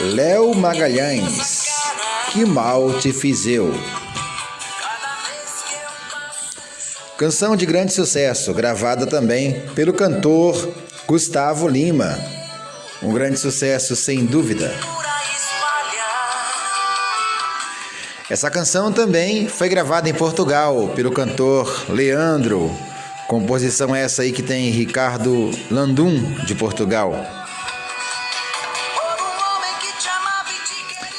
Léo Magalhães, que mal te fiz eu. Canção de grande sucesso, gravada também pelo cantor Gustavo Lima. Um grande sucesso, sem dúvida. Essa canção também foi gravada em Portugal pelo cantor Leandro. Composição essa aí que tem Ricardo Landum, de Portugal.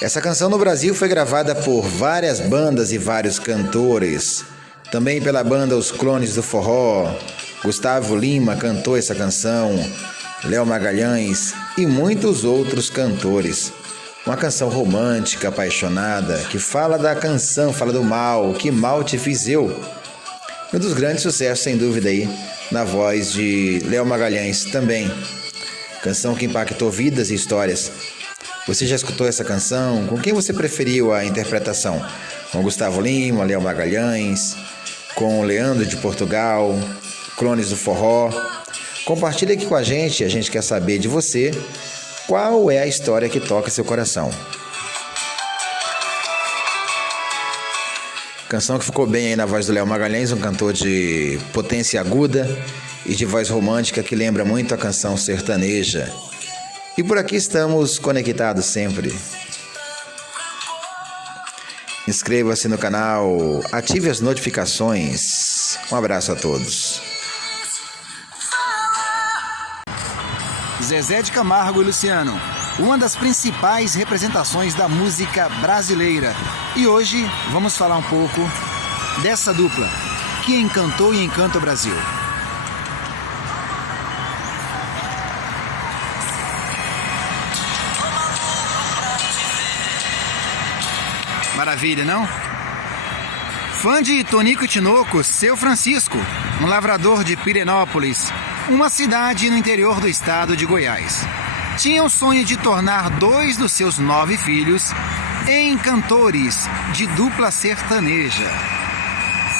Essa canção no Brasil foi gravada por várias bandas e vários cantores. Também pela banda Os Clones do Forró. Gustavo Lima cantou essa canção, Léo Magalhães e muitos outros cantores. Uma canção romântica, apaixonada, que fala da canção, fala do mal, que mal te fiz eu. Um dos grandes sucessos, sem dúvida, aí, na voz de Léo Magalhães também. Canção que impactou vidas e histórias. Você já escutou essa canção? Com quem você preferiu a interpretação? Com Gustavo Lima, Léo Magalhães, com Leandro de Portugal, Clones do Forró? Compartilha aqui com a gente quer saber de você qual é a história que toca seu coração. Canção que ficou bem aí na voz do Léo Magalhães, um cantor de potência aguda e de voz romântica que lembra muito a canção sertaneja. E por aqui estamos conectados sempre. Inscreva-se no canal, ative as notificações. Um abraço a todos. Zezé de Camargo e Luciano, uma das principais representações da música brasileira. E hoje vamos falar um pouco dessa dupla que encantou e encanta o Brasil. Maravilha, não? Fã de Tonico e Tinoco, Seu Francisco, um lavrador de Pirenópolis, uma cidade no interior do estado de Goiás. Tinha o sonho de tornar 2 dos seus 9 filhos em cantores de dupla sertaneja.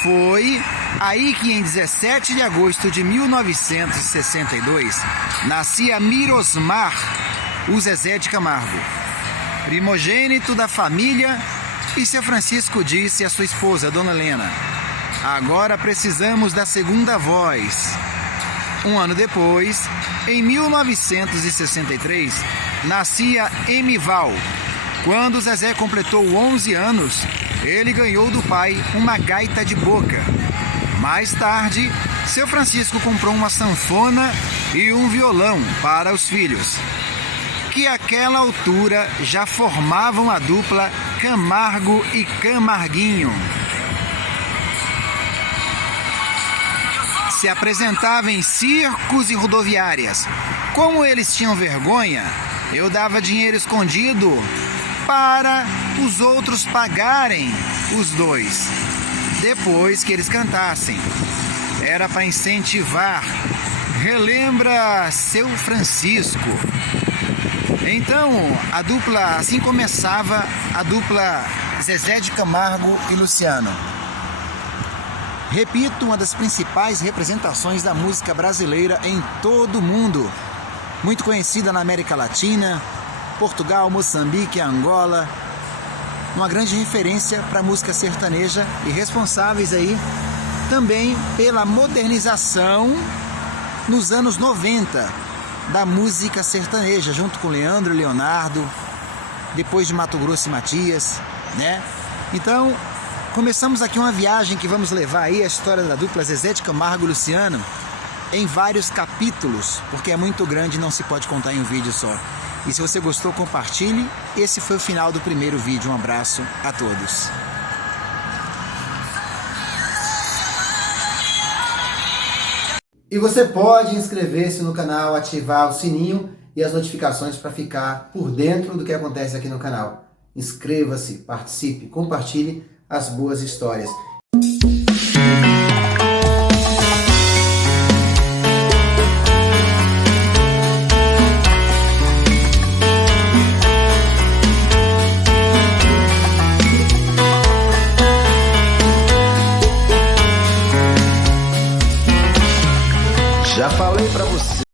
Foi aí que em 17 de agosto de 1962 nascia Mirosmar, o Zezé de Camargo, primogênito da família. E Seu Francisco disse à sua esposa, Dona Helena: agora precisamos da segunda voz. Um ano depois, em 1963, nascia Emival. Quando Zezé completou 11 anos, ele ganhou do pai uma gaita de boca. Mais tarde, Seu Francisco comprou uma sanfona e um violão para os filhos, que àquela altura já formavam a dupla Camargo e Camarguinho. Se apresentava em circos e rodoviárias. Como eles tinham vergonha, eu dava dinheiro escondido para os outros pagarem os 2, depois que eles cantassem. Era para incentivar. Relembra Seu Francisco. Então, a dupla, assim começava a dupla Zezé de Camargo e Luciano. Repito, uma das principais representações da música brasileira em todo o mundo. Muito conhecida na América Latina, Portugal, Moçambique, Angola. Uma grande referência para a música sertaneja e responsáveis aí também pela modernização nos anos 90 da música sertaneja, junto com Leandro e Leonardo, depois de Mato Grosso e Matias, né? Então, começamos aqui uma viagem que vamos levar aí a história da dupla Zezé de Camargo e Luciano em vários capítulos, porque é muito grande e não se pode contar em um vídeo só. E se você gostou, compartilhe. Esse foi o final do primeiro vídeo. Um abraço a todos. E você pode inscrever-se no canal, ativar o sininho e as notificações para ficar por dentro do que acontece aqui no canal. Inscreva-se, participe, compartilhe as boas histórias. Já falei pra você.